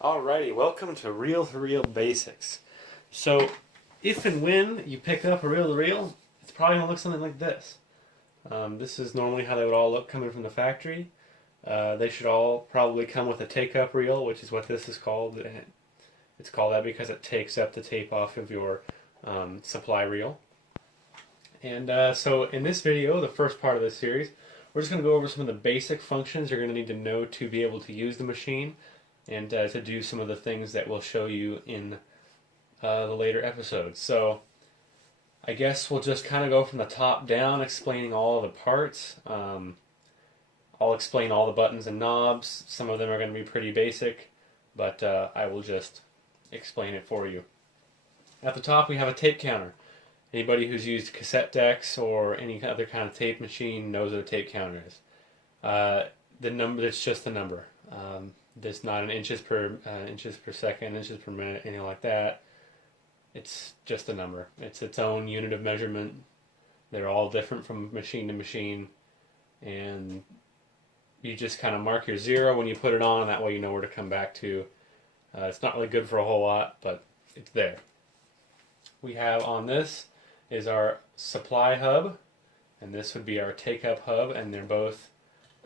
Alrighty, welcome to Reel Basics. So, if and when you pick up a reel-to-reel, it's probably going to look something like this. This is normally how they would all look coming from the factory. They should all probably come with a take-up reel, which is what this is called. It's called that because it takes up the tape off of your supply reel. And so in this video, the first part of this series, we're just going to go over some of the basic functions you're going to need to know to be able to use the machine and to do some of the things that we'll show you in the later episodes. So I guess we'll just kind of go from the top down, explaining all the parts. I'll explain all the buttons and knobs. Some of them are going to be pretty basic, but I will just explain it for you. At the top we have a tape counter. Anybody who's used cassette decks or any other kind of tape machine knows what a tape counter is. The number, it's just the number. There's not an inches per second, inches per minute, anything like that. It's just a number. It's its own unit of measurement. They're all different from machine to machine, and you just kind of mark your zero when you put it on, and that way you know where to come back to. It's not really good for a whole lot, but it's there. We have on this is our supply hub, and this would be our take-up hub, and they're both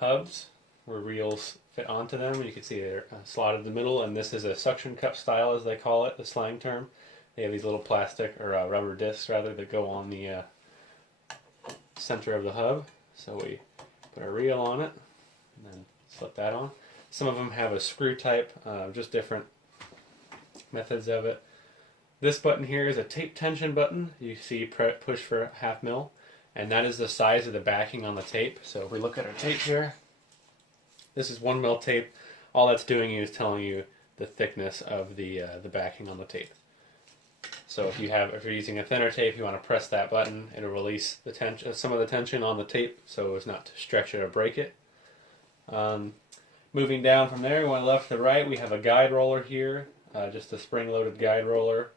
hubs where reels fit onto them. You can see they're slotted in the middle, and this is a suction cup style, as they call it, the slang term. They have these little plastic or rubber discs rather that go on the center of the hub. So we put a reel on it and then slip that on. Some of them have a screw type, just different methods of it. This button here is a tape tension button. You see push for 1/2 mil, and that is the size of the backing on the tape. So if we look at our tape here, this is 1 mil tape. All that's doing is telling you the thickness of the backing on the tape. So if you're using a thinner tape, you want to press that button. It'll release the tension, some of the tension on the tape, so as not to stretch it or break it. Moving down from there, we went left to right. We have a guide roller here, just a spring-loaded guide roller.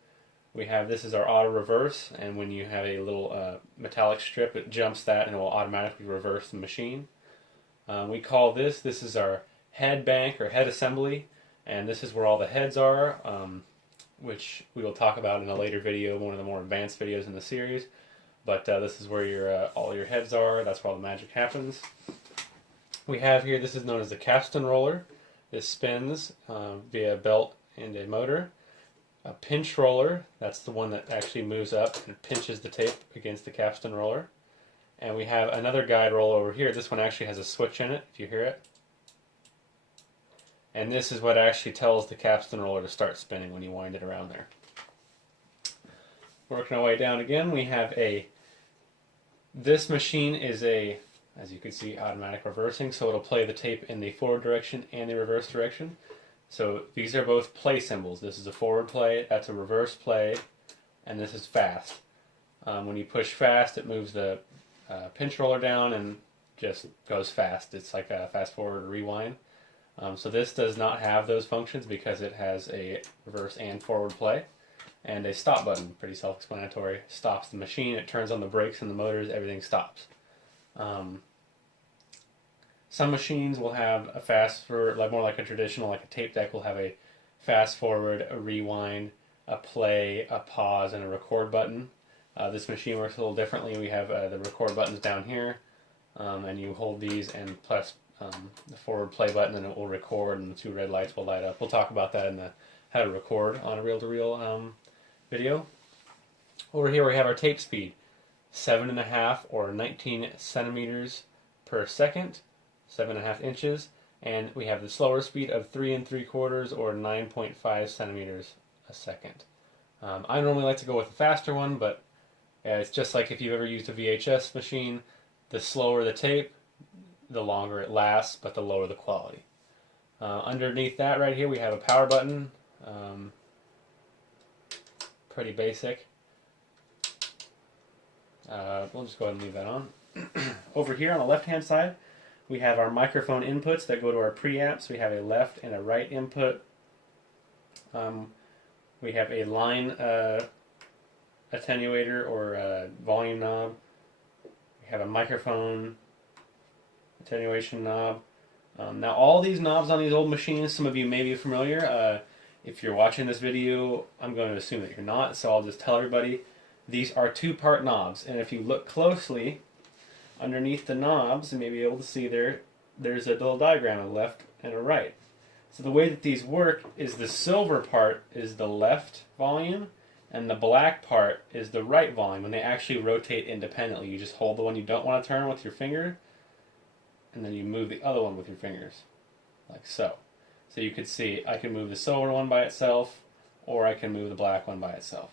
This is our auto reverse, and when you have a little metallic strip, it jumps that and it will automatically reverse the machine. We call this is our head bank or head assembly, and this is where all the heads are, which we will talk about in a later video, one of the more advanced videos in the series. But this is where all your heads are. That's where all the magic happens. We have here, this is known as the Capstan Roller. This spins via a belt and a motor. A pinch roller, that's the one that actually moves up and pinches the tape against the Capstan Roller. And we have another guide roller over here. This one actually has a switch in it, if you hear it. And this is what actually tells the Capstan Roller to start spinning when you wind it around there. Working our way down again, we have this machine is as you can see, automatic reversing, so it'll play the tape in the forward direction and the reverse direction. So these are both play symbols. This is a forward play, that's a reverse play, and this is fast. When you push fast, it moves the pinch roller down and just goes fast. It's like a fast forward rewind. So this does not have those functions because it has a reverse and forward play. And a stop button, pretty self-explanatory, stops the machine. It turns on the brakes and the motors, everything stops. Some machines will have a fast forward, more like a traditional, like a tape deck will have a fast forward, a rewind, a play, a pause, and a record button. This machine works a little differently. We have the record buttons down here, and you hold these and press the forward play button, and it will record, and the 2 red lights will light up. We'll talk about that in the how to record on a reel-to-reel video. Over here we have our tape speed, 7.5 or 19 centimeters per second. 7.5 inches, and we have the slower speed of 3 3/4 or 9.5 centimeters a second. I normally like to go with a faster one, but it's just like if you've ever used a VHS machine, the slower the tape, the longer it lasts, but the lower the quality. Underneath that right here we have a power button, pretty basic. We'll just go ahead and leave that on. Over here on the left hand side, we have our microphone inputs that go to our preamps. We have a left and a right input. We have a line attenuator or a volume knob. We have a microphone attenuation knob. Now all these knobs on these old machines, some of you may be familiar. If you're watching this video, I'm going to assume that you're not, so I'll just tell everybody. These are two-part knobs, and if you look closely underneath the knobs, you may be able to see there's a little diagram, a left and a right. So the way that these work is the silver part is the left volume, and the black part is the right volume. When they actually rotate independently, you just hold the one you don't want to turn with your finger, and then you move the other one with your fingers, like so. So you could see I can move the silver one by itself, or I can move the black one by itself.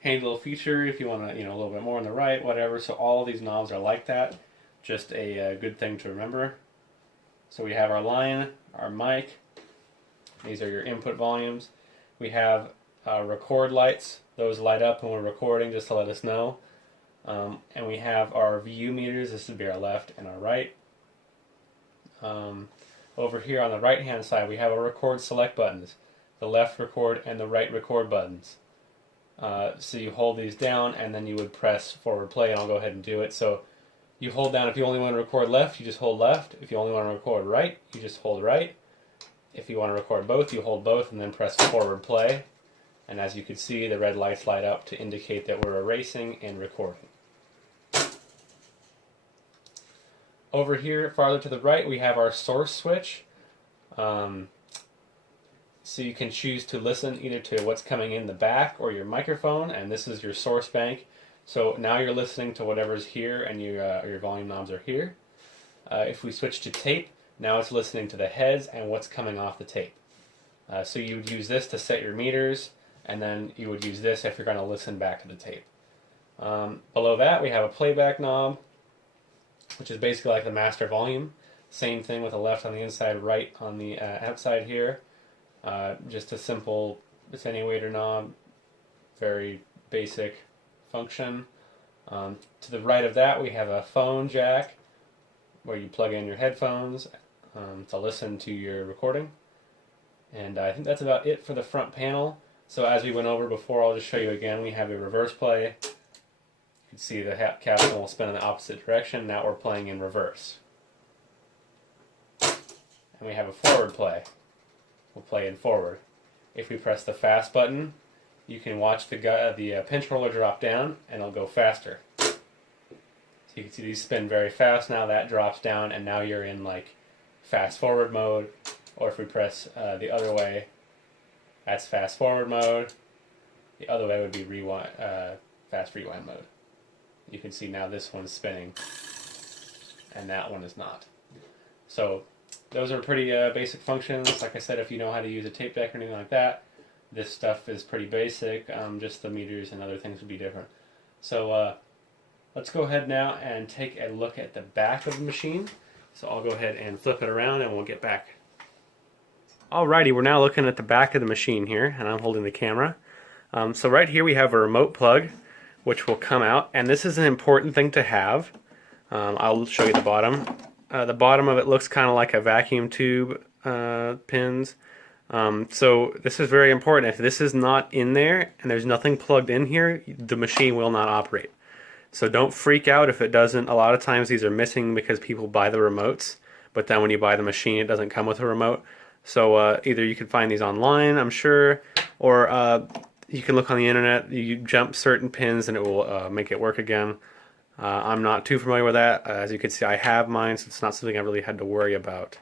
Handy little feature if you want to, a little bit more on the right, whatever. So all of these knobs are like that. Just a good thing to remember. So we have our line, our mic. These are your input volumes. We have record lights. Those light up when we're recording just to let us know. And we have our view meters. This would be our left and our right. Over here on the right hand side we have our record select buttons. The left record and the right record buttons. So you hold these down and then you would press forward play, and I'll go ahead and do it. So you hold down, if you only want to record left, you just hold left. If you only want to record right, you just hold right. If you want to record both, you hold both and then press forward play. And as you can see, the red lights light up to indicate that we're erasing and recording. Over here, farther to the right, we have our source switch. So you can choose to listen either to what's coming in the back or your microphone, and this is your source bank. So now you're listening to whatever's here, and your volume knobs are here. If we switch to tape, now it's listening to the heads and what's coming off the tape. So you would use this to set your meters, and then you would use this if you're going to listen back to the tape. Below that, we have a playback knob, which is basically like the master volume. Same thing with a left on the inside, right on the outside here. Just a simple attenuator knob, very basic function. To the right of that we have a phone jack where you plug in your headphones to listen to your recording. And I think that's about it for the front panel. So as we went over before, I'll just show you again. We have a reverse play. You can see the capstan will spin in the opposite direction. Now we're playing in reverse. And we have a forward play. We'll play in forward. If we press the fast button, you can watch the pinch roller drop down, and it'll go faster. So you can see these spin very fast. Now that drops down, and now you're in like fast forward mode. Or if we press the other way, that's fast forward mode. The other way would be fast rewind mode. You can see now this one's spinning, and that one is not. So those are pretty basic functions. Like I said, if you know how to use a tape deck or anything like that, this stuff is pretty basic. Just the meters and other things would be different. So let's go ahead now and take a look at the back of the machine. So I'll go ahead and flip it around and we'll get back. Alrighty, we're now looking at the back of the machine here, and I'm holding the camera. So right here we have a remote plug, which will come out, and this is an important thing to have. I'll show you the bottom. The bottom of it looks kind of like a vacuum tube pins. So this is very important. If this is not in there and there's nothing plugged in here, the machine will not operate. So don't freak out if it doesn't. A lot of times these are missing because people buy the remotes, but then when you buy the machine it doesn't come with a remote. So either you can find these online, I'm sure, or you can look on the internet. You jump certain pins and it will make it work again. I'm not too familiar with that. As you can see, I have mine, so it's not something I really had to worry about.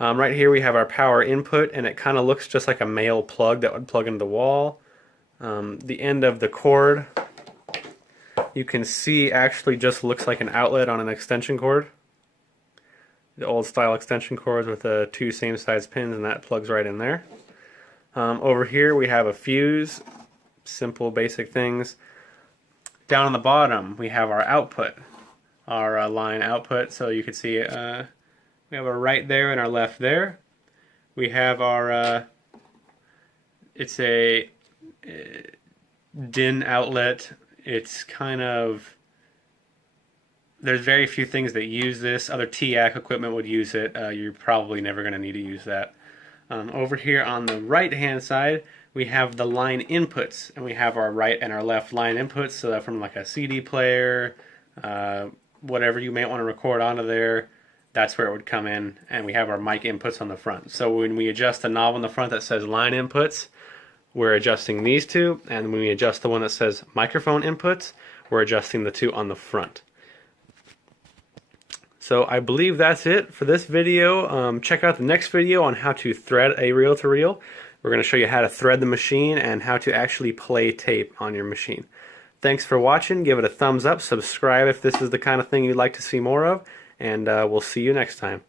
Right here we have our power input, and it kind of looks just like a male plug that would plug into the wall. The end of the cord, you can see, actually just looks like an outlet on an extension cord. The old style extension cords with the two same size pins, and that plugs right in there. Over here we have a fuse, simple basic things. Down on the bottom we have our output, our line output, so you can see we have our right there and our left there. We have our it's a DIN outlet. It's kind of, there's very few things that use this. Other TAC equipment would use it. You're probably never going to need to use that. Over here on the right hand side we have the line inputs, and we have our right and our left line inputs, so that from like a CD player, whatever you may want to record onto there, that's where it would come in, and we have our mic inputs on the front. So when we adjust the knob on the front that says line inputs, we're adjusting these two, and when we adjust the one that says microphone inputs, we're adjusting the two on the front. So I believe that's it for this video. Check out the next video on how to thread a reel-to-reel. We're going to show you how to thread the machine and how to actually play tape on your machine. Thanks for watching. Give it a thumbs up. Subscribe if this is the kind of thing you'd like to see more of. And we'll see you next time.